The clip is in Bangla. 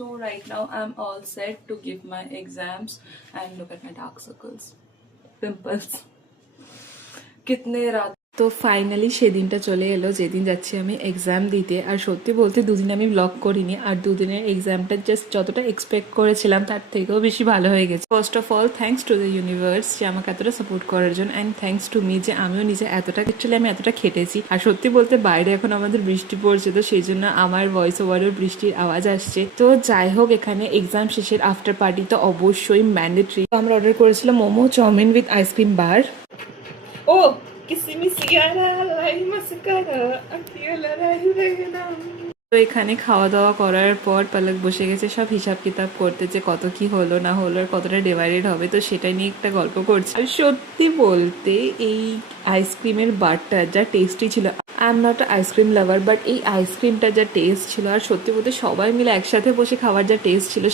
So right now I'm all set to give my exams and look at my dark circles, pimples. कितने रात তো ফাইনালি সেদিনটা চলে এলো যেদিন যাচ্ছি আমি এক্সাম দিতে। আর সত্যি বলতে দুদিন আমি ব্লগ করিনি, আর দুদিনের এক্সামটা জাস্ট যতটা এক্সপেক্ট করেছিলাম তার থেকেও বেশি ভালো হয়ে গেছে। First of all thanks to the universe যে আমাকে এতটা সাপোর্ট করার জন্য, অ্যান্ড থ্যাঙ্কস টু মি যে আমিও নিজে আমি এতটা খেটেছি। আর সত্যি বলতে বাইরে এখন আমাদের বৃষ্টি পড়ছে, তো সেই জন্য আমার ভয়েস ওভারেও বৃষ্টির আওয়াজ আসছে। তো যাই হোক, এখানে এক্সাম শেষের আফটার পার্টি তো অবশ্যই ম্যান্ডেটরি। আমরা অর্ডার করেছিলাম মোমো, চাউমিন উইথ আইসক্রিম বার। ও তো এখানে খাওয়া দাওয়া করার পর পালক বসে গেছে সব হিসাব কিতাব করতে, যে কত কি হলো না হলো আর কতটা ডিভাইডেড হবে, তো সেটা নিয়ে একটা গল্প করছে। আর সত্যি বলতে এই আইসক্রিমের বারটা যা টেস্টি ছিল, I am not ice cream lover, but এই আইসক্রিমটা যা টেস্ট ছিল, আর সত্যি বলতে সবাই মিলে একসাথে বসে খাওয়ার যা টেস্ট ছিল